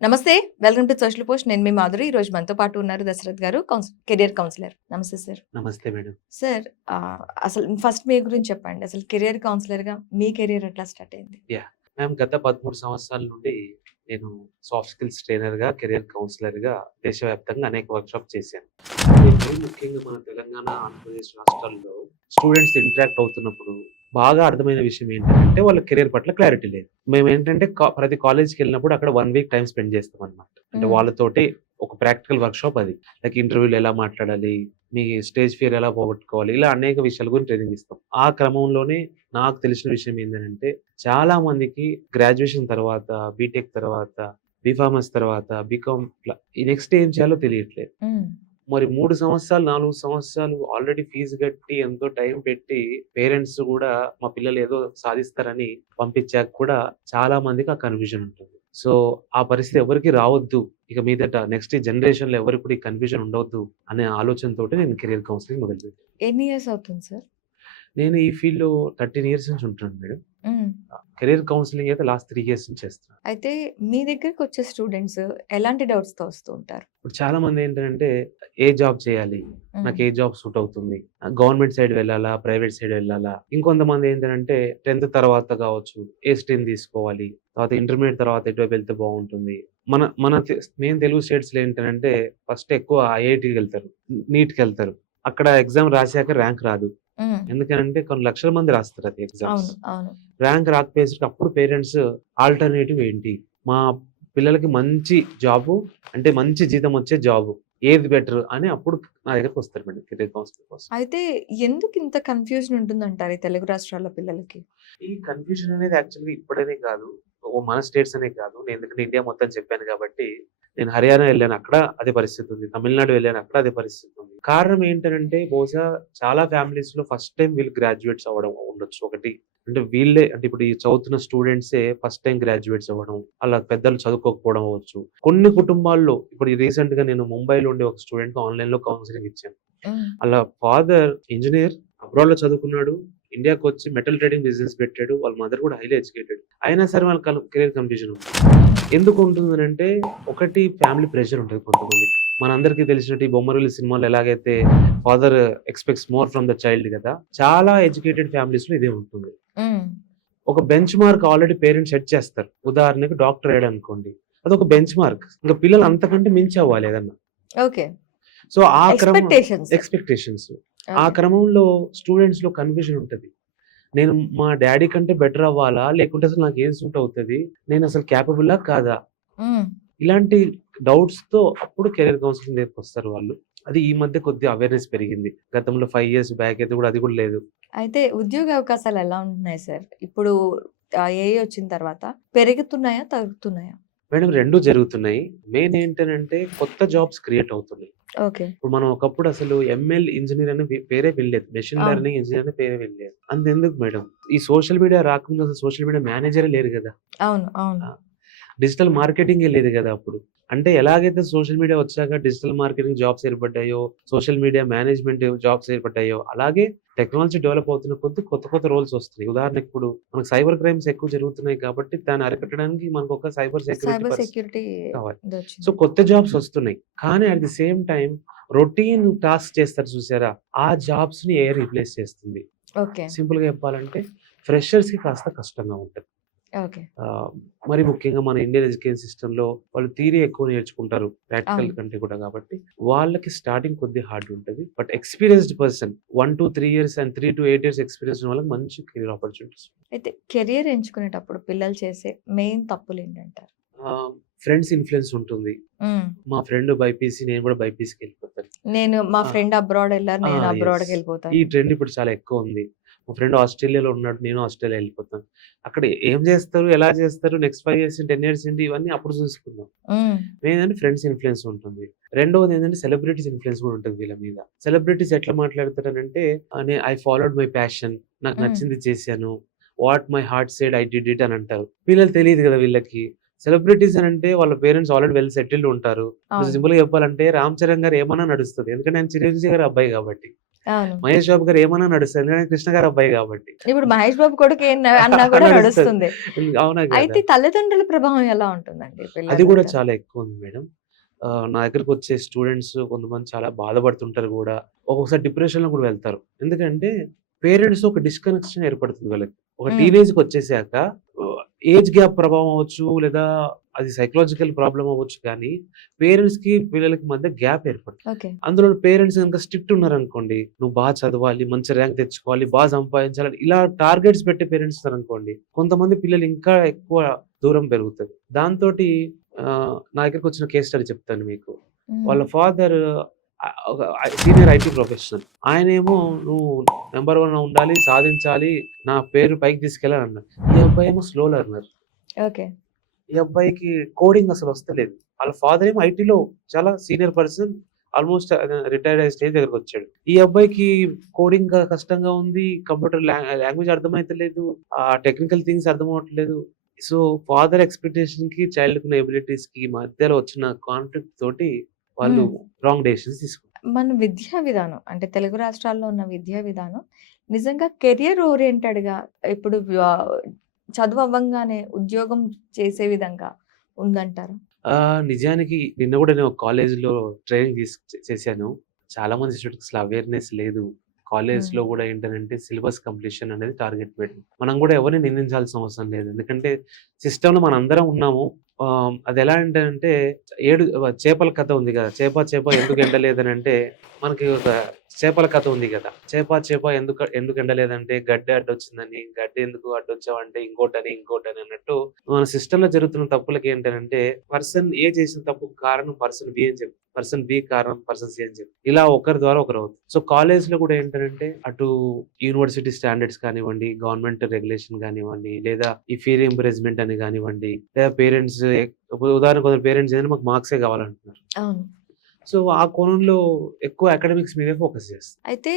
నమస్తే. Welcome to social post. నేను మీ మాధురి. ఈరోజు మనతో పాటు ఉన్నారు దశరథ్ గారు, కెరియర్ కౌన్సిలర్. నమస్తే సార్. నమస్తే మేడం. సార్ అసలు ఫస్ట్ మీ గురించి చెప్పండి. అసలు కెరియర్ కౌన్సిలర్‌గా మీ కెరియర్ ఎట్లా స్టార్ట్ అయింది? మ్యామ్, గత 13 సంవత్సరాల నుండి నేను సాఫ్ట్ స్కిల్స్ ట్రైనర్‌గా, కెరియర్ కౌన్సిలర్‌గా దేశవ్యాప్తంగా అనేక వర్క్‌షాప్ చేశాను. మరీ ముఖ్యంగా మన తెలంగాణ, ఆంధ్రప్రదేశ్ రాష్ట్రాల్లో స్టూడెంట్స్ ఇంటరాక్ట్ అవుతున్నప్పుడు బాగా అర్థమైన విషయం ఏంటంటే వాళ్ళ కెరియర్ పట్ల క్లారిటీ లేదు. మేమేంటంటే ప్రతి కాలేజ్‌కెళ్ళినప్పుడు అక్కడ 1 వీక్ టైమ్ స్పెండ్ చేస్తామన్నమాట. అంటే హ్మ్. వాళ్ళతోటి ఒక ప్రాక్టికల్ వర్క్‌షాప్ అది. లైక్ ఇంటర్వ్యూలో ఎలా మాట్లాడాలి, మీ స్టేజ్ ఫియర్ ఎలా పోగొట్టుకోవాలి, ఇలా అనేక విషయాల గురించి ట్రైనింగ్ ఇస్తాం. ఆ క్రమంలోనే నాకు తెలిసిన విషయం ఏంటంటే చాలా మందికి గ్రాడ్యుయేషన్ తర్వాత, బీటెక్ తర్వాత, బీఫార్మసీ తర్వాత, బీకామ్ ఇట్లా ఈ నెక్స్ట్ ఏం చేయాలో తెలియట్లేదు. హ్మ్. మరి 3 సంవత్సరాలు, 4 సంవత్సరాలు ఆల్రెడీ ఫీజు కట్టి ఎంతో టైం పెట్టి పేరెంట్స్ కూడా మా పిల్లలు ఏదో సాధిస్తారని పంపించాక కూడా చాలా మందికి ఆ కన్‌ఫ్యూజన్ ఉంటుంది. సో, ఆ పరిస్థితి ఎవరికీ రావద్దు. ఇక మీదట నెక్స్ట్ జనరేషన్‌లో ఎవరికి కూడా ఈ కన్‌ఫ్యూజన్ ఉండొద్దు అనే ఆలోచనతోటి నేను కెరియర్ కౌన్సెలింగ్ మొదలుపెట్టాను. ఎన్ని ఇయర్స్ అవుతుంది సార్? నేను ఈ ఫీల్డ్‌లో 13 ఇయర్స్ నుంచి ఉంటున్నాను మేడం. హ్మ్. కెరియర్ కౌన్సెలింగ్ అయితే లాస్ట్ 3 ఇయర్స్ నుంచి చేస్తున్నాను. అయితే మీ దగ్గరకొచ్చే స్టూడెంట్స్ ఎలాంటి డౌట్స్‌తో వస్తూ ఉంటారు? ఇప్పుడు చాలా మంది ఏంటంటే ఏ జాబ్ చేయాలి? హ్మ్. నాకు ఏ జాబ్ సూట్ అవుతుంది? గవర్నమెంట్ సైడ్ వెళ్ళాలా? ప్రైవేట్ సైడ్ వెళ్ళాలా? ఇంకొంతమంది ఏంటంటే 10థ్ తర్వాత కావచ్చు, ఏ స్ట్రీమ్ తీసుకోవాలి? తర్వాత ఇంటర్మీడియేట్ తర్వాత ఎటువైపు వెళ్తే బావుంటుంది? మన మన మెయిన్ తెలుగు స్టేట్స్‌లో ఏంటంటే ఫస్ట్ ఎక్కువ ఐఐటీకెళ్తారు. నీట్‌కెళ్తారు. అక్కడ ఎగ్జామ్ రాసాక ర్యాంక్ రాదు. హ్మ్. ఎందుకనంటే కొన్ని లక్షల మంది రాస్తారు అది ఎగ్జామ్స్. అవును. అవును. ర్యాంక్ రాకపోయేసరికి అప్పుడు పేరెంట్స్ ఆల్టర్‌నేటివ్ ఏంటి? మా పిల్లలకి మంచి జాబు, అంటే మంచి జీతం వచ్చే జాబు ఏది బెటర్ అని అప్పుడు నా దగ్గరకొస్తారు మేడం కెరీర్ కౌన్సిలింగ్ కోసం. అయితే ఎందుకు ఇంత కన్‌ఫ్యూజన్ ఉంటుందంటారు ఈ తెలుగు రాష్ట్రాల పిల్లలకి? ఈ కన్‌ఫ్యూజన్ అనేది యాక్చువల్‌గా ఇప్పుడనే కాదు. మన స్టేట్స్ అనే కాదు. నేను ఎందుకంటే ఇండియా మొత్తం చెప్పాను కాబట్టి, నేను హర్యానా వెళ్ళాను, అక్కడ అదే పరిస్థితి ఉంది. తమిళనాడు వెళ్ళాను, అక్కడ అదే పరిస్థితి ఉంది. కారణం ఏంటనంటే బహుశా చాలా ఫ్యామిలీస్‌లో ఫస్ట్ టైమ్ వీళ్ళు గ్రాడ్యుయేట్స్ అవ్వడం ఉండొచ్చు ఒకటి. అంటే వీళ్ళే అంటే ఇప్పుడు ఈ చదువుతున్న స్టూడెంట్సే ఫస్ట్ టైమ్ గ్రాడ్యుయేట్స్ అవ్వడం. అలా పెద్దలు చదువుకోకపోవడం అవ్వచ్చు. కొన్ని కుటుంబాల్లో ఇప్పుడు రీసెంట్‌గా నేను ముంబైలో ఉండే ఒక స్టూడెంట్‌కి ఆన్‌లైన్‌లో కౌన్సెలింగ్ ఇచ్చాను. హ్మ్. ఆళ్ళ ఫాదర్ ఇంజినీర్, అబ్రాడ్‌లో చదువుకున్నాడు. ఇండియాకొచ్చి మెటల్ ట్రేడింగ్ బిజినెస్ పెట్టాడు. వాళ్ళ మదర్ కూడా హైలీ ఎడ్యుకేటెడ్. అయినా సరే వాళ్ళ కెరీర్ కన్‌ఫ్యూజన్ ఉంది. ఎందుకుంటుందనంటే ఒకటి ఫ్యామిలీ ప్రెషర్ ఉంటది కొంతమందికి. మనందరికీ తెలిసినట్టు ఈ 'బొమ్మరిల్లు' సినిమాలో ఎలాగైతే father expects more from the child కదా! చాలా ఎడ్యుకేటెడ్ ఫ్యామిలీస్‌లో ఇదే ఉంటుంది. హ్మ్. ఒక bench mark already parents set చేస్తారు. ఉదాహరణకి డాక్టర్ అయ్యాడనుకోండి. అదొక బెంచ్ మార్క్. ఇంక పిల్లలు అంతకంటే మించి అవ్వాలి ఏదన్నా. ఓకే. సో, ఆ క్రమం ఎక్స్‌పెక్టేషన్స్. ఎక్స్‌పెక్టేషన్స్. ఆ ఓకే. క్రమంలో స్టూడెంట్స్‌లో కన్‌ఫ్యూజన్ ఉంటది. నేను మా డ్యాడీ కంటే బెటర్ అవ్వాలా? లేకుంటే అసలు నాకేం సూట్ అవుతది? నేనసలు కేపబులా? కాదా? హ్మ్. ఇలాంటి డౌట్స్‌తో అప్పుడు కెరియర్ కౌన్సిలింగ్ దగ్గరికొస్తారు వాళ్ళు. అది ఈ మధ్య కొద్దిగా అవేర్‌నెస్ పెరిగింది. గతంలో 5 ఇయర్స్ బ్యాక్ అయితే కూడా అది కూడా లేదు. అయితే ఉద్యోగ అవకాశాలు ఎలా ఉంటున్నాయి సార్? ఇప్పుడు ఏఐ వచ్చిన తర్వాత పెరుగుతున్నాయా? తగ్గుతున్నాయా? మేడం 2 జరుగుతున్నాయి. మెయిన్ ఏంటనంటే కొత్త జాబ్స్ క్రియేట్ అవుతున్నాయి. ఓకే. ఇప్పుడు మనం ఒకప్పుడు అసలు ఎంఎల్ ఇంజినీర్ అనే పేరే వినలేదు. మెషిన్ అవును. లెర్నింగ్ ఇంజినీర్ అనే పేరే వినలేదు. అంతెందుకు మేడం. ఈ సోషల్ మీడియా రాకముందు అసలు సోషల్ మీడియా మేనేజరే లేరు గదా! అవును. అవును. ఆ! డిజిటల్ మార్కెటింగే లేదు గదా అప్పుడు. అంటే ఎలాగైతే సోషల్ మీడియా వచ్చాక డిజిటల్ మార్కెటింగ్ జాబ్స్ ఏర్పడ్డాయో, సోషల్ మీడియా మేనేజ్‌మెంట్ జాబ్స్ ఏర్పడ్డాయో, అలాగే టెక్నాలజీ డెవలప్ అవుతున్న కొద్దీ కొత్త కొత్త రోల్స్ వస్తున్నాయి. ఉదాహరణకి ఇప్పుడు మనకు సైబర్ క్రైమ్స్ ఎక్కువ జరుగుతున్నాయి కాబట్టి దాన్ని అరికట్టడానికి మనకొక cyber security cyber person security కావాలి. సో, ఇదొచ్చింది. కొత్త జాబ్స్ వస్తున్నాయి. కానీ at the same time routine task చేస్తారు చూసారా? ఆ జాబ్స్‌ని ఏఐ రీప్లేస్ చేస్తుంది. ఓకే. సింపుల్‌గా చెప్పాలంటే ఫ్రెషర్స్‌కి కాస్త కష్టంగా ఉంటది. ఓకే. ఆహ్, మరి ముఖ్యంగా మన ఇండియన్ ఎడ్యుకేషన్ సిస్టమ్‌లో వాళ్ళు థియరీ ఎక్కువ నేర్చుకుంటారు. ప్రాక్టికల్ అవును. కంటే కూడా కాబట్టి, వాళ్ళకి స్టార్టింగ్ కొద్దిగా హార్డ్ ఉంటది. But experienced person 1-3 years and 3-8 years experience ఉన్న వాళ్ళకి మంచి కెరీర్ ఆపర్చునిటీస్. అయితే కెరియర్ ఎంచుకునేటప్పుడు పిల్లలు చేసే మెయిన్ తప్పులేంటంటారు? ఆహ్, ఫ్రెండ్స్ ఇన్‌ఫ్లూయెన్స్ ఉంటుంది. హ్మ్. మా ఫ్రెండ్ బైపీసీ, నేను కూడా బైపీసీకెళ్ళిపోతాను. మా ఆ! ఫ్రెండ్ అబ్రాడ్ ఎళ్లారు. ఆ! నేను యెస్. ఈ అబ్రాడ్‌కెళ్ళిపోతాను. ట్రెండ్ ఇప్పుడు చాలా ఎక్కువుంది. మా ఫ్రెండ్ ఆస్ట్రేలియాలో ఉన్నాడు. నేను ఆస్ట్రేలియా ఎళ్ళిపోతాను. అక్కడ ఏం జేస్తారు? ఎలా జేస్తారు? నెక్స్ట్ 5 ఇయర్స్, 10 ఇయర్స్ ఏంటి? ఇవన్నీ అప్పుడు చూసుకుందాం. హ్మ్. మెయిన్ ఫ్రెండ్స్ ఇన్‌ఫ్లూయెన్స్ ఉంటుంది. రెండోదేంటంటే సెలబ్రిటీస్ ఇన్‌ఫ్లూయెన్స్ గూడా ఉంటుంది వీళ్ళ మీద. సెలబ్రిటీస్ ఎట్లా మాట్లాడతారనంటే ఐ ఫాలోడ్ మై ప్యాషన్. నాకు హ్మ్. నచ్చింది చేశాను. What my heart said I did it అని అంటారు. వీళ్ళకి తెలీదు గదా వీళ్ళకి. సెలబ్రిటీస్ అనంటే వాళ్ళ పేరెంట్స్ ఆల్రెడీ వెల్ సెటిల్డ్ ఉంటారు. ఇప్పుడు అవును. సింపుల్‌గా చెప్పాలంటే 'రామ్ చరణ్' గారు ఏమన్నా నడుస్తది. ఎందుకంటే ఆయన చిరంజీవి గారి అబ్బాయి గాబట్టి. అవును. మహేష్ బాబు గారు ఏమన్నా నడుస్తుంది. ఎందుకంటే కృష్ణ గారి అబ్బాయి కాబట్టి. ఇప్పుడు మహేష్ బాబు కొడుకు అన్నా కూడా నడుస్తది. నడుస్తుంది. అవునా అయితే కదా! తల్లిదండ్రుల ప్రభావం ఎలా ఉంటుందండి అది పిల్లల కూడా మీద? చాలా ఎక్కువ ఉంది మేడం. నా దగ్గరకొచ్చే స్టూడెంట్స్ కొంతమంది చాలా బాధపడుతుంటారు గూడా. ఒక్కొక్కసారి డిప్రెషన్‌లో కూడా వెళ్తారు. ఎందుకంటే పేరెంట్స్‌తో ఒక డిస్‌కనెక్షన్ ఏర్పడుతుంది వాళ్ళకి. ఒక హ్మ్. టీనేజ్‌కొచ్చేసాక ఏజ్ గ్యాప్ ప్రభావం అవ్వచ్చు, లేదా అది సైకలాజికల్ ప్రాబ్లమ్ అవ్వచ్చు కానీ, పేరెంట్స్‌కి, పిల్లలకి మధ్య గ్యాప్ ఏర్పడుతుంది. ఓకే. అందులో పేరెంట్స్ గనుక స్ట్రిక్ట్ ఉన్నారనుకోండి, నువ్వు చదవాలి, మంచి ర్యాంక్ తెచ్చుకోవాలి, సంపాదించాలి, ఇలా టార్గెట్స్ పెట్టే పేరెంట్స్ ఉన్నారనుకోండి, కొంతమంది పిల్లలు ఇంకా ఎక్కువ దూరం పెరుగుతది. దాంతోటి నా దగ్గరకొచ్చిన కేస్ స్టడీ చెప్తాను మీకు. హ్మ్. వాళ్ళ ఫాదర్ ఒక సీనియర్ ఐటీ ప్రొఫెషనల్. ఆయనేమో "నువ్వు నంబర్ 1 ఉండాలి, సాధించాలి, నా పేరు పైకి తీసుకెళ్ళాలి" అన్నాడు. ఈ అబ్బాయేమో స్లో లెర్నర్. ఓకే. ఈ అబ్బాయికి కోడింగ్ అసలు వస్తలేదు. వాళ్ళ ఫాదర్ ఏమో ఐటీలో చాలా సీనియర్ పర్సన్. ఆల్‌మోస్ట్ రిటైర్డ్ అయ్యే స్టేజ్ దగ్గరకొచ్చాడు. ఈ అబ్బాయికి కోడింగ్ కష్టంగా ఉంది. కంప్యూటర్ లాంగ్వేజ్ అర్థమైతలేదు. టెక్నికల్ థింగ్స్ అర్థం అవ్వట్లేదు. సో, ఫాదర్ ఎక్స్‌పెక్టేషన్‌కి, చైల్డ్‌కున్న ఎబిలిటీస్‌కి మధ్యలో వచ్చిన కాన్‌ఫ్లిక్ట్ తోటి వాళ్ళు హ్మ్. రాంగ్ డెసిషన్స్ తీసుకున్నారు. మన విద్యా విధానం అంటే తెలుగు రాష్ట్రాల్లో ఉన్న విద్యా విధానం నిజంగా కెరియర్ ఓరియెంటెడ్‌గా ఇప్పుడు చదువు అవ్వంగానే ఉద్యోగం చేసే విధంగా ఉందంటారా? నిజానికి నిన్న గూడా నేను ఒక కాలేజ్‌లో ట్రైనింగ్ చేశాను. చాలా మంది స్టూడెంట్స్‌కి అసలు అవేర్‌నెస్ లేదు. హ్మ్. కాలేజ్‌లో గూడా ఏంటనంటే సిలబస్ కంప్లీషన్ అనేది టార్గెట్ పెట్టింది. మనం గూడా ఎవరిని నిందించాల్సిన అవసరం లేదు. ఎందుకంటే సిస్టమ్‌లో మనందరం ఉన్నాము. అదెలా అంటేనంటే చేపల కథ ఉంది గదా! చేప చేప ఎందుకు ఎండలేదనంటే మనకి ఒక చేపల కథ ఉంది గదా! చేప ఎందుకు ఎండలేదంటే గడ్డి అడ్డొచ్చిందని, గడ్డి ఎందుకు అడ్డొచ్చావంటే ఇంకోటని, ఇంకోటని అన్నట్టు మన సిస్టమ్‌లో జరుగుతున్న తప్పులకి ఏంటనంటే పర్సన్ ఏ చేసిన తప్పుకు కారణం పర్సన్ బి అని పర్సన్ బి కారణం పర్సన్ సి అని ఇలా ఒకరి ద్వారా ఒకరవుతుంది. సో, కాలేజ్‌లో కూడా ఏంటనంటే అటు యూనివర్సిటీ స్టాండర్డ్స్ కానివ్వండి, గవర్నమెంట్ రెగ్యులేషన్ గానివ్వండి, లేదా ఈ ఫీ రీయింబర్స్‌మెంట్ అని గానివ్వండి, లేదా పేరెంట్స్ ఉదాహరణకు కొందరు పేరెంట్స్ ఏంటంటే మాకు మార్క్సే కావాలంటున్నారు. అవును. సో, ఆ కోణంలో ఎక్కువ అకాడమిక్స్ మీదే ఫోకస్ చేస్తారు. అయితే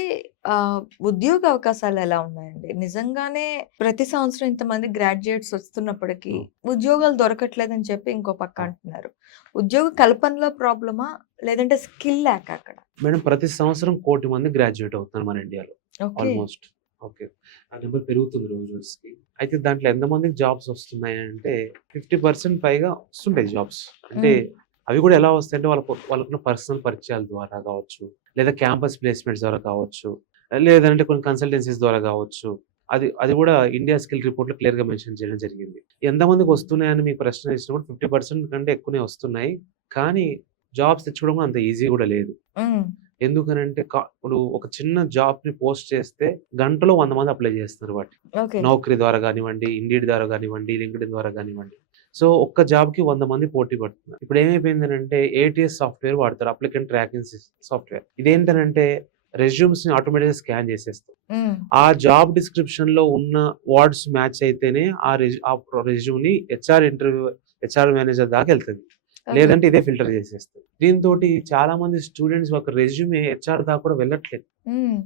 ఉద్యోగ అవకాశాలు ఎలా ఉన్నాయండి? నిజంగానే ప్రతి సంవత్సరం ఇంతమంది గ్రాడ్యుయేట్స్ వస్తున్నప్పటికీ హ్మ్. ఉద్యోగాలు దొరకట్లేదని చెప్పి ఇంకో పక్క ఆ! అంటున్నారు. ఉద్యోగ కల్పనలో ప్రాబ్లమా? లేదంటే స్కిల్ ల్యాకా అక్కడ? మేడం ప్రతి సంవత్సరం 1,00,00,000 మంది గ్రాడ్యుయేట్ అవుతున్నారు మన ఇండియాలో. ఓకే. ఆల్‌మోస్ట్. ఓకే. ఆ నంబర్ పెరుగుతుంది రోజు రోజుకి. అయితే దాంట్లో ఎంతమందికి జాబ్స్ వస్తున్నాయంటే 50% పైగా వస్తుంటాయి జాబ్స్. అంటే హ్మ్. అవి కూడా ఎలా వస్తాయంటే వాళ్ళకున్న పర్సనల్ పరిచయాల ద్వారా కావచ్చు, లేదా క్యాంపస్ ప్లేస్‌మెంట్స్ ద్వారా కావచ్చు, లేదంటే కొన్ని కన్సల్టెన్సీస్ ద్వారా కావచ్చు. అది అది కూడా ఇండియా స్కిల్ రిపోర్ట్‌లో క్లియర్‌గా మెన్షన్ చేయడం జరిగింది. ఎంతమందికి వస్తున్నాయని మీకు ప్రశ్న వేసినప్పుడు 50% కంటే ఎక్కువనే వస్తున్నాయి. కానీ జాబ్స్ తెచ్చుకోవడం అంత ఈజీ కూడా లేదు. హ్మ్. ఎందుకనంటే ఇప్పుడు ఒక చిన్న జాబ్‌ని పోస్ట్ చేస్తే గంటలో 100 మంది అప్లై చేస్తున్నారు వాటికి. ఓకే. నౌకరీ ద్వారా గానివ్వండి, ఇండీడ్ ద్వారా గానివ్వండి, లింక్డ్ఇన్ ద్వారా గానివ్వండి. సో, ఒక్క జాబ్‌కి 100 మంది పోటీ పడుతున్నారు. ఇప్పుడు ఏమైపోయిందనంటే ఏటీఎస్ సాఫ్ట్‌వేర్ వాడతారు. Applicant tracking software. ఇదేంటనంటే రెస్యూమ్స్‌ని ఆటోమేటిక్‌గా స్కాన్ చేసేస్తుంది. హ్మ్. ఆ జాబ్ డిస్క్రిప్షన్‌లో ఉన్న వర్డ్స్ మ్యాచ్ అయితేనే ఆ రెస్యూమ్‌ని హెచ్ఆర్ మేనేజర్ దాకెళ్తది. ఓకే. లేదంటే ఇదే ఫిల్టర్ చేసేస్తది. దీనితోటి చాలా మంది స్టూడెంట్స్ ఒక రెజ్యూమే హెచ్ఆర్ దాకా కూడా వెళ్ళట్లేదు. హ్మ్.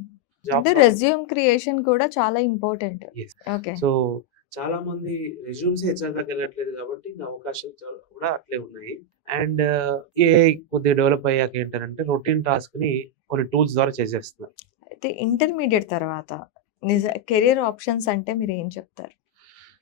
అంటే జాబ్స్ కోసం. రెజ్యూమ్ క్రియేషన్ కూడా చాలా ఇంపార్టెంట్. యెస్. ఓకే. సో, చాలా మంది రెజ్యూమ్సే హెచ్ఆర్ దాకా వెళ్ళట్లేదు కాబట్టి ఇంక అవకాశాలు చాలా కూడా అట్లే ఉన్నాయి. అండ్ ఏఐ కొద్దిగా డెవలప్ అయ్యాక ఏంటనంటే రొటీన్ టాస్క్‌ని కొన్ని టూల్స్ ద్వారా చేసేస్తున్నారు. అయితే ఇంటర్మీడియేట్ తర్వాత కెరియర్ ఆప్షన్స్ అంటే మీరేం చెప్తారు?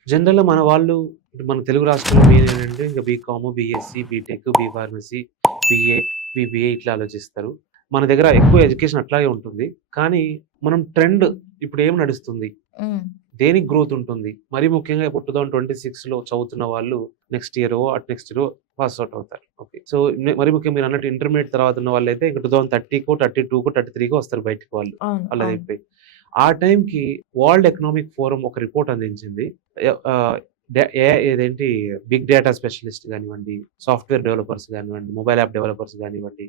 జనరల్‌గా మన వాళ్ళు ఇటు మన తెలుగు రాష్ట్రాల్లో మెయిన్ ఏంటంటే ఇంక BCom, BSc, BTech, BPharmacy, BA, BBA ఇట్లా ఆలోచిస్తారు. మన దగ్గర ఎక్కువ ఎడ్యుకేషన్ అట్లాగే ఉంటుంది. కానీ మనం ట్రెండ్ ఇప్పుడేం నడుస్తుంది? హ్మ్. దేనికి గ్రోత్ ఉంటుంది? మరీ ముఖ్యంగా ఇప్పుడు 2026లో చదువుతున్న వాళ్ళు నెక్స్ట్ ఇయరో, నెక్స్ట్ ఇయరో పాస్ ఔట్ అవుతారు. ఓకే. సో, మరీ ముఖ్యంగా మీరన్నట్టు ఇంటర్మీడియేట్ తర్వాత ఉన్న వాళ్ళైతే ఇంక 2030కో, 32కో, 33కో వస్తారు బయటికి వాళ్ళు. అవును. అవును. వాళ్ళదయిపోయి. ఆ టైంకి వరల్డ్ ఎకనామిక్ ఫోరం ఒక రిపోర్ట్ అందించింది. ఆహ్, ఇదేంటి బిగ్ డేటా స్పెషలిస్ట్ గానివ్వండి, సాఫ్ట్‌వేర్ డెవలపర్స్ గానివ్వండి, మొబైల్ యాప్ డెవలపర్స్ గానివ్వండి,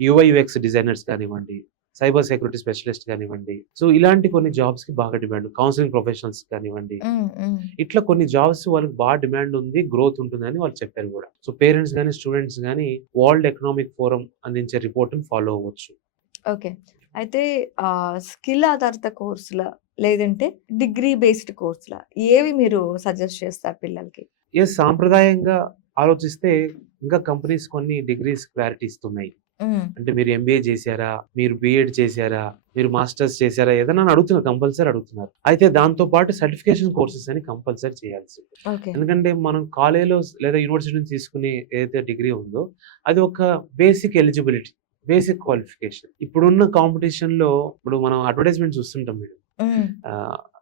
యూఐ, యూఎక్స్ డిజైనర్స్ గానివ్వండి, సైబర్ సెక్యూరిటీ స్పెషలిస్ట్ గానివ్వండి. సో, ఇలాంటి కొన్ని జాబ్స్‌కి బాగా డిమాండ్. కౌన్సెలింగ్ ప్రొఫెషనల్స్ కానివ్వండి. హ్మ్. హ్మ్. ఇట్లా కొన్ని జాబ్స్ వాళ్ళకి బాగా డిమాండ్ ఉంది. గ్రోత్ ఉంటుందని వాళ్ళు చెప్పారు గూడా. సో, పేరెంట్స్ గాని, స్టూడెంట్స్ గాని వరల్డ్ ఎకనామిక్ ఫోరం అందించే రిపోర్ట్‌ని ఫాలో అవ్వచ్చు. ఓకే. అయితే స్కిల్ ఆధారిత కోర్సులా? లేదంటే డిగ్రీ బేస్డ్ కోర్సులా? ఏవి మీరు సజెస్ట్ చేస్తారు పిల్లలకి? సాంప్రదాయంగా ఆలోచిస్తే ఇంకా కంపెనీస్ కొన్ని డిగ్రీస్ ప్రయారిటీ ఇస్తున్నాయి. హ్మ్. అంటే మీరు ఎంబీఏ చేశారా? మీరు బీఎడ్ చేశారా? మీరు మాస్టర్స్ చేశారా? ఏదైనా అని అడుగుతున్నారు. కంపల్సరీ అడుగుతున్నారు. అయితే దాంతో పాటు సర్టిఫికేషన్ కోర్సెస్ అని కంపల్సరీ చేయాల్సిందే. ఓకే. ఎందుకంటే మనం కాలేజ్‌లో లేదా యూనివర్సిటీ నుంచి తీసుకునే ఏదైతే డిగ్రీ ఉందో అది ఒక బేసిక్ ఎలిజిబిలిటీ. Basic qualification. ఇప్పుడున్న కాంపిటీషన్‌లో ఇప్పుడు మనం అడ్వర్టైజ్‌మెంట్ చూస్తుంటాం మేడం. హ్మ్.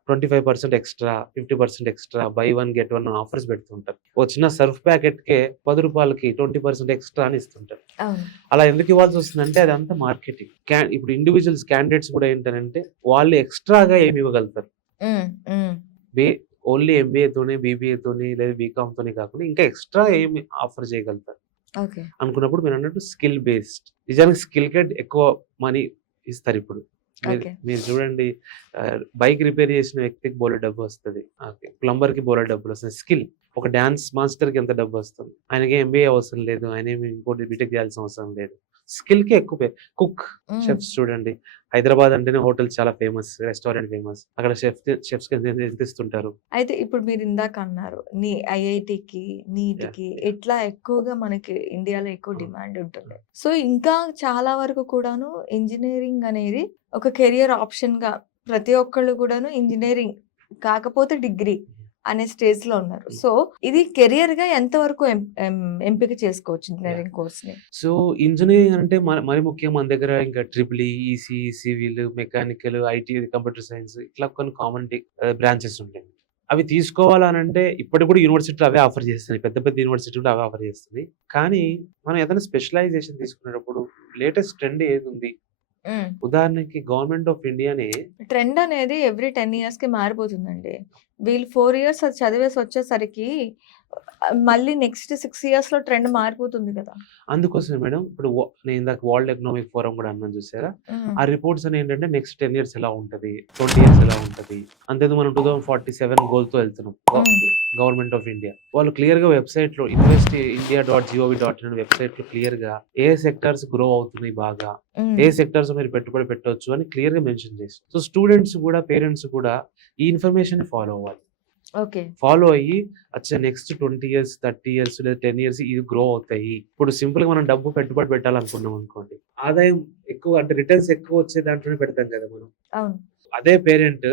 25% extra, 50% extra, by 1 get 1 offers పెడుతుంటారు. ఓ చిన్న సర్ఫ్ ప్యాకెట్‌కే రూ. 10కి 20% ఎక్స్‌ట్రా అని ఇస్తుంటారు. అవును. అలా ఎందుకు ఇవ్వాల్సొస్తుందంటే అదంతా మార్కెటింగ్. ఇప్పుడు ఇండివిడ్యువల్స్ క్యాండిడేట్స్ కూడా ఏంటనంటే వాళ్ళు ఎక్స్‌ట్రాగా ఏమి ఇవ్వగలుగుతారు. హ్మ్. హ్మ్. బే ఓన్లీ ఎంబీఏతోనే, బీబీఏతోని లేదా బీకామ్‌తోనే కాకుండా ఇంకా ఎక్స్‌ట్రా ఏమి ఆఫర్ చేయగలుగుతారు ఓకే. అనుకున్నప్పుడు మీరన్నట్టు స్కిల్ బేస్డ్. నిజానికి స్కిల్‌కే ఎక్కువ మనీ ఇస్తారిప్పుడు. మీరు ఓకే. మీరు చూడండి బైక్ రిపేర్ చేసిన వ్యక్తికి బోలెడు డబ్బొస్తది. ఓకే. ప్లంబర్‌కి బోలెడు డబ్బులొస్తాయి. స్కిల్. ఒక డాన్స్ మాస్టర్‌కి ఎంత డబ్బొస్తుంది. ఆయనకి ఎంబీఏ అవసరం లేదు. ఆయనేమి ఇంకోటి బీటెక్ చేయాల్సిన అవసరం లేదు. స్కిల్‌కి ఎక్కువ కుక్, హ్మ్. చెఫ్స్ చూడండి. హైదరాబాద్ అంటేనే హోటల్స్ చాలా ఫేమస్. Restaurant famous. అక్కడ చెఫ్స్‌కి ఎంత ఇస్తుంటారు. అయితే ఇప్పుడు మీరు ఇందాక అన్నారు. ఐఐటీకి, యాహ్! నీట్‌కి ఇట్లా ఎక్కువగా మనకి ఇండియాలో ఎక్కువ అవును. డిమాండ్ ఉంటుంది. అవును. సో, ఇంకా చాలా వరకు కూడాను ఇంజినీరింగ్ అనేది ఒక కెరియర్ ఆప్షన్‌గా ప్రతి ఒక్కళ్ళు కూడాను ఇంజినీరింగ్ కాకపోతే డిగ్రీ అనే స్టేజ్‌లో ఉన్నారు. హ్మ్. సో, ఇది కెరియర్‌గా ఎంతవరకు ఎంపిక చేసుకోవచ్చు యాహ్! ఇంజినీరింగ్ కోర్స్‌ని? సో, ఇంజినీరింగ్ అంటే మరి ముఖ్యంగా మన దగ్గర ఇంకా triple E, ECE, civil, mechanical, IT, computer science ఇట్లా కొన్ని కామన్ బ్రాంచెస్ ఉంటాయి. అవి తీసుకోవాలనంటే ఇప్పటికి కూడా యూనివర్సిటీలు అవే ఆఫర్ చేస్తున్నాయి. పెద్ద పెద్ద యూనివర్సిటీలు కూడా అవే ఆఫర్ చేస్తున్నాయి. కానీ మనం ఏదైనా స్పెషలైజేషన్ తీసుకునేటప్పుడు లేటెస్ట్ ట్రెండ్ ఏదుంది? హ్మ్. ఉదాహరణకి గవర్నమెంట్ ఆఫ్ ఇండియానే ట్రెండ్ అనేది ఎవ్రీ 10 ఇయర్స్‌కి మారిపోతుందండి. వీళ్ళు 4 ఇయర్స్ అది చదివేసి వచ్చేసరికి మళ్ళీ నెక్స్ట్ 6 ఇయర్స్‌లో ట్రెండ్ మారిపోతుంది కదా! అందుకోసమే మేడం ఇప్పుడు నేను ఇందాక వరల్డ్ ఎకనామిక్ ఫోరం కూడా అన్నాను చూసారా? హ్మ్. ఆ రిపోర్ట్స్ అని ఏంటంటే నెక్స్ట్ 10 ఇయర్స్ ఎలా ఉంటది? 20 ఇయర్స్ ఎలా ఉంటది? అంతేందుకు మనం 2047 గోల్‌తో వెళ్తున్నాం. హ్మ్. Government of India. వాళ్ళు క్లియర్‌గా వెబ్‌సైట్‌లో investindia.gov.in అనే వెబ్‌సైట్‌లో క్లియర్‌గా ఏ సెక్టార్స్ గ్రో అవుతున్నాయి బాగా, హ్మ్. ఏ సెక్టార్స్ మీరు పెట్టుబడి పెట్టొచ్చు అని క్లియర్‌గా మెన్షన్ చేసారు. సో, స్టూడెంట్స్ కూడా, పేరెంట్స్ కూడా ఈ ఇన్ఫర్మేషన్‌ని ఫాలో అవ్వాలి. ఓకే. ఫాలో అయ్యి అచ్చా నెక్స్ట్ 20 ఇయర్స్, 30 ఇయర్స్ లేదా 10 ఇయర్స్ ఇవి గ్రో అవుతాయి. ఇప్పుడు సింపుల్‌గా మనం డబ్బు పెట్టుబడి పెట్టాలనుకున్నాం అనుకోండి. ఆదాయం ఎక్కువ అంటే రిటర్న్స్ ఎక్కువ వచ్చే దాంట్లోనే పెడతాం కదా మనం. అవును. అదే పేరెంట్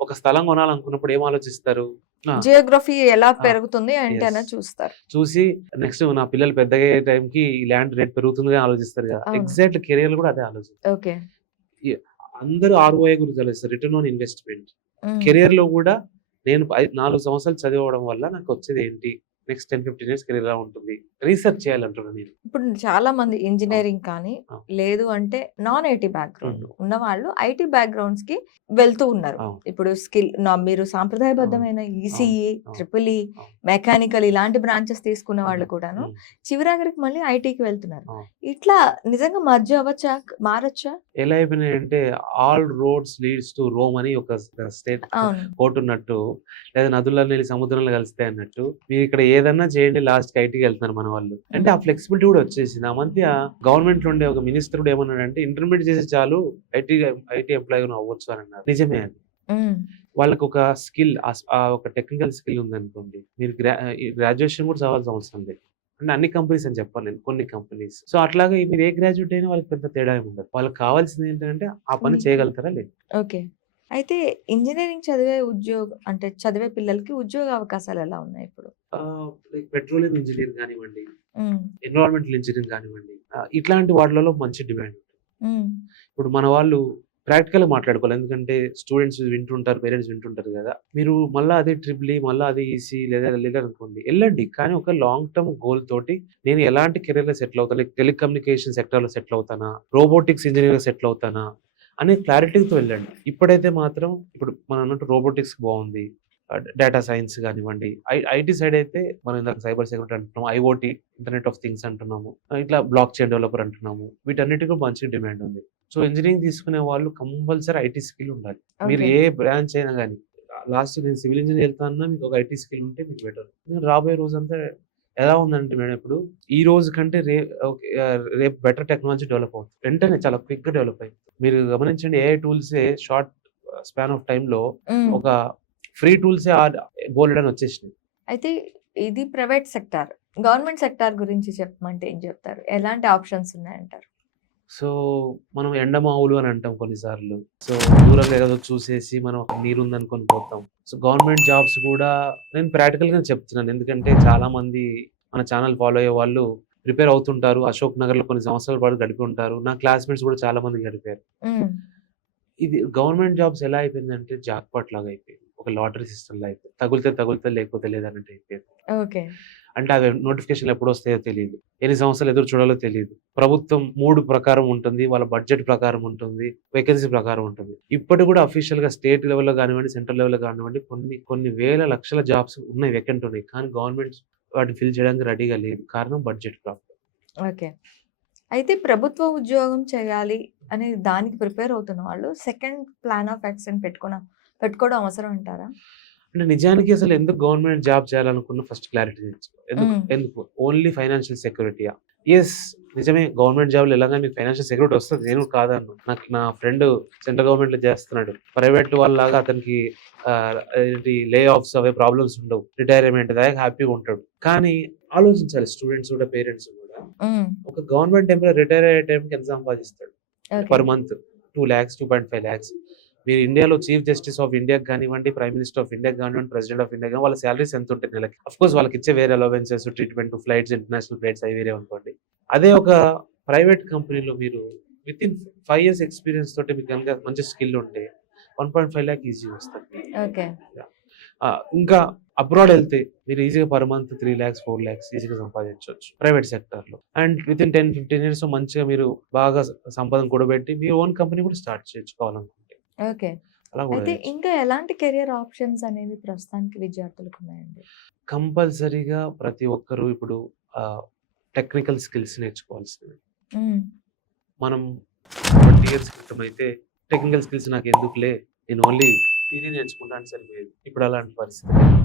ఒక స్థలం కొనాలనుకున్నప్పుడు ఏం ఆలోచిస్తారు? ఆ! జియోగ్రఫీ ఎలా ఆ! పెరుగుతుంది ఏంటి యెస్. అనేది చూస్తారు. చూసి నెక్స్ట్ నా పిల్లలు పెద్దగయ్యే టైంకి ఈ ల్యాండ్ రేట్ పెరుగుతుందని ఆలోచిస్తారు కదా! అవును. ఎగ్జాక్ట్‌లీ కెరియర్‌లో కూడా అదే ఆలోచిస్తారు. ఓకే. ఈ అందరూ ఆర్‌ఓఐ గురించి ఆలోచిస్తారు. Return on investment. హ్మ్. కెరియర్‌లో గూడా నేను 4 సంవత్సరాలు చదివడం వల్ల నాకొచ్చేదేంటి? నెక్స్ట్ 10, 15 ఇయర్స్ కెరియర్ ఎలా ఉంటుంది? రీసెర్చ్ చేయాలంటున్నా నేను. ఇప్పుడు చాలామంది అవును. ఇంజినీరింగ్ కానీ, అవును. లేదు అంటే నాన్ ఐటీ బ్యాక్‌గ్రౌండ్ హ్మ్. ఉన్నవాళ్ళు ఐటీ బ్యాక్‌గ్రౌండ్స్‌కి వెళ్తూ ఉన్నారు. అవును. ఇప్పుడు మీరు అవును. సాంప్రదాయబద్ధమైన అవును. ఈసీఈ, అవును. ట్రిపుల్ ఈ, అవును. మెకానికల్ ఇలాంటి బ్రాంచెస్ తీసుకున్న వాళ్ళు హ్మ్. కూడాను హ్మ్. చివరాఖరికి మళ్ళీ ఐటీకి వెళ్తున్నారు. అవును. ఇట్లా నిజంగా మర్జ్ అవ్వచ్చా? మారొచ్చా? ఎలా అయిపోయినాయంటే all roads leads to Rome అని ఒక స్టేట్ అవును. కోటున్నట్టు, లేదా నదులనేవి సముద్రంలో కలుస్తాయి అన్నట్టు, మీరిక్కడ ఏదన్నా చేయండి లాస్ట్‌కి ఐటీకి వెళ్తున్నారు మన వాళ్ళు. అంటే ఆ హ్మ్. ఫ్లెక్సిబిలిటీ కూడా వచ్చేసింది. ఆ మధ్య గవర్నమెంట్‌లో ఉండే ఒక మినిస్టర్ కూడా ఏమన్నాడంటే ఇంటర్మీడియేట్ చేస్తే చాలు ఐటీ ఐటీ ఎంప్లాయీ అవ్వచ్చు అని అన్నారు. నిజమే అది. హ్మ్. వాళ్ళకొక స్కిల్ ఒక టెక్నికల్ స్కిల్ ఉందనుకోండి. మీరు గ్రాడ్యుయేషన్ కూడా చదవాల్సిన అవసరం లేదు. అంటే అన్ని కంపెనీస్ అని చెప్పను నేను. కొన్ని కంపెనీస్. సో, అట్లాగే మీరు ఏ గ్రాడ్యుయేట్ అయినా వాళ్ళకి పెద్ద తేడా ఏమి ఉండదు. వాళ్ళకి కావాల్సింది ఏంటంటే ఆ పని హ్మ్. చేయగలుగుతారా లేదా? ఓకే. అయితే ఇంజినీరింగ్ అంటే చదివే పిల్లలకి ఉద్యోగ అవకాశాలు ఎలా ఉన్నాయి ఇప్పుడు? లైక్ పెట్రోలియం ఇంజినీర్ గానివ్వండి, హ్మ్. ఎన్విరాన్మెంటల్ ఇంజినీరింగ్ గానివ్వండి, ఇట్లాంటి వాటిలలో మంచి డిమాండ్ ఉంటుంది. హ్మ్. ఇప్పుడు మన వాళ్ళు ప్రాక్టికల్‌గా మాట్లాడుకోవాలి. ఎందుకంటే స్టూడెంట్స్ వింటుంటారు, పేరెంట్స్ వింటుంటారు గదా! మీరు మళ్ళా అదే ట్రిపుల్ ఈ, మళ్ళా అదే ఈసీ లేదా ఎళ్ళారనుకోండి. ఎళ్ళండి. కానీ ఒక లాంగ్ టర్మ్ గోల్ తోటి నేను ఎలాంటి కెరియర్‌లో సెటిల్ అవుతా? లైక్ టెలికమ్యూనికేషన్ సెక్టార్‌లో సెటిల్ అవుతానా? రోబోటిక్స్ ఇంజినీర్‌గా సెటిల్ అవుతానా? అనే క్లారిటీతో వెళ్ళండి. ఇప్పుడైతే మాత్రం ఇప్పుడు మనం అన్నట్టు రోబోటిక్స్ బావుంది. డేటా సైన్స్ గానివ్వండి, ఐటీ సైడ్ అయితే మనం ఇందాక సైబర్ సెక్యూరిటీ అంటున్నాం. ఐఓటీ ఇంటర్నెట్ ఆఫ్ థింగ్స్ అంటున్నాము. ఇట్లా బ్లాక్ చైన్ డెవలపర్ అంటున్నాము. వీటన్నిటికి కూడా మంచి డిమాండ్ ఉంది. సో, ఇంజినీరింగ్ తీసుకునే వాళ్ళు కంపల్సరీ ఐటీ స్కిల్ ఉండాలి. మీరు ఓకే. ఏ బ్రాంచ్ అయినా గాని, లాస్ట్ నేను సివిల్ ఇంజినీర్ ఎళ్తా అన్నా మీకు ఒక ఐటీ స్కిల్ ఉంటే మీకు బెటర్. ఎందుకంటే రాబోయే రోజంతా ఎలా ఉందంటే మేడం ఇప్పుడు, ఈ రోజు కంటే రేపు బెటర్ టెక్నాలజీ డెవలప్ అవుతుంది. వెంటనే చాలా క్విక్‌గా డెవలప్ అయిద్ది. మీరు గమనించండి ఏఐ టూల్సే షార్ట్ స్పాన్ ఆఫ్ టైమ్‌లో హ్మ్. ఒక ఫ్రీ టూల్సే బోలెడన్ని వచ్చేసినాయి. అయితే ఇది ప్రైవేట్ సెక్టార్. గవర్నమెంట్ సెక్టార్ గురించి చెప్పమంటే ఏం చెప్తారు? ఎలాంటి ఆప్షన్స్ ఉన్నాయంటారు? సో మనం ఎండమావులు అని అంటాం కొన్నిసార్లు. సో దూరంగా ఏదో చూసేసి మనం అక్కడ నీరుందనుకొని పోతాం. సో గవర్నమెంట్ జాబ్స్ కూడా నేను ప్రాక్టికల్‌గానే చెప్తున్నాను. ఎందుకంటే చాలా మంది మన ఛానల్ ఫాలో అయ్యే వాళ్ళు ప్రిపేర్ అవుతుంటారు. అశోక్ నగర్‌లో కొన్ని సంవత్సరాల పాటు గడిపి ఉంటారు. నా క్లాస్‌మేట్స్ కూడా చాలా మంది గడిపారు. హ్మ్. ఇది గవర్నమెంట్ జాబ్స్ ఎలా అయిపోయిందంటే జాక్‌పాట్ లాగా అయిపోయింది. ఒక లాటరీ సిస్టమ్‌లా అయిపోయింది. తగులుతే తగులుతది లేకపోతే లేదన్నట్టు అయిపోయింది. ఓకే. అంటే అవి నోటిఫికేషన్‌లు ఎప్పుడొస్తాయో తెలీదు. ఎన్ని సంవత్సరాలు ఎదురు చూడాలో తెలీదు. ప్రభుత్వం మూడ్ ప్రకారం ఉంటుంది. వాళ్ళ బడ్జెట్ ప్రకారం ఉంటుంది. వేకెన్సీ ప్రకారం ఉంటుంది. ఇప్పటికి కూడా అఫీషియల్‌గా స్టేట్ లెవెల్‌లో గానివ్వండి, సెంట్రల్ లెవెల్‌లో గానివ్వండి కొన్ని వేల లక్షల జాబ్స్ ఉన్నాయి. వేకెంట్ ఉన్నాయి. కానీ గవర్నమెంట్ వాటిని ఫిల్ చేయడానికి రెడీగా లేదు. కారణం బడ్జెట్ ప్రాబ్లమ్. ఓకే. అయితే ప్రభుత్వ ఉద్యోగం చేయాలి అనే దానికి ప్రిపేర్ అవుతున్న వాళ్ళు సెకండ్ ప్లాన్ ఆఫ్ యాక్షన్ పెట్టుకోవడం అవసరం అంటారా? అంటే నిజానికి అసలు ఎందుకు గవర్నమెంట్ జాబ్ చేయాలనుకున్న ఫస్ట్ క్లారిటీ తెచ్చుకో. హ్మ్. ఎందుకు? ఓన్లీ ఫైనాన్షియల్ సెక్యూరిటీయా? యెస్. నిజమే గవర్నమెంట్ జాబ్‌లో ఎలాగైనా మీకు ఫైనాన్షియల్ సెక్యూరిటీ వస్తది. నేను కాదనను. నా ఫ్రెండ్ సెంట్రల్ గవర్నమెంట్‌లో చేస్తున్నాడు. ప్రైవేట్ వాళ్ళలాగా అతనికి ఏంటి లే ఆఫ్స్ అవే ప్రాబ్లమ్స్ ఉండవు. రిటైర్మెంట్ దాకా హ్యాపీగా ఉంటాడు. కానీ ఆలోచించాలి స్టూడెంట్స్ కూడా, పేరెంట్స్ కూడా. హ్మ్. ఒక గవర్నమెంట్ ఎంప్లాయీ రిటైర్ అయ్యే టైంకి ఎంత సంపాదిస్తాడు? Okay. Per month 2 lakhs, 2.5 lakhs. మీరు ఇండియాలో చీఫ్ జస్టిస్ ఆఫ్ ఇండియాకి గానివ్వండి, ప్రైమ్ మినిస్టర్ ఆఫ్ ఇండియాకి గానివ్వండి, ప్రెసిడెంట్ ఆఫ్ ఇండియా గాని వాళ్ళ సాలరీస్ ఎంత ఉంటాయి నెలకి? ఆఫ్‌కోర్స్ వాళ్ళకిచ్చే వేరే allowances, treatment, flights, international flights అవి వేరే అనుకోండి. అదే ఒక ప్రైవేట్ కంపెనీలో మీరు వితిన్ 5 ఇయర్స్ ఎక్స్‌పీరియన్స్ తోటి మీకు గనుక మంచి స్కిల్ ఉంటే 1.5 లాక్ ఈజీగా వస్తది. ఓకే. యాహ్! ఇంకా అబ్రాడ్ ఎళ్తే మీరు ఈజీగా పర్ మంత్ 3 లాక్స్, 4 లాక్స్ ఈజీగా సంపాదించొచ్చు ప్రైవేట్ సెక్టార్‌లో. అండ్ వితిన్ 10, 15 ఇయర్స్‌లో మంచిగా మీరు బాగా సంపదను కూడబెట్టి మీ ఓన్ కంపెనీ కూడా స్టార్ట్ చేయొచ్చు కావాలనుకుంటే. ఓకే. అలా కూడా అయితే చేయొచ్చు. ఇంకా ఎలాంటి కెరియర్ ఆప్షన్స్ అనేవి ప్రస్తుతానికి విద్యార్థులకు ఉన్నాయండి? కంపల్సరీగా ప్రతి ఒక్కరు ఇప్పుడు టెక్నికల్ స్కిల్స్ నేర్చుకోవాల్సిందే. హ్మ్. మనం 20 ఇయర్స్ క్రితం అయితే టెక్నికల్ స్కిల్స్ నాకెందుకులే, నేను ఓన్లీ థియరీ నేర్చుకుంటా అంటే సరిపోయేది. ఇప్పుడు అలాంటి పరిస్థితి లేదు.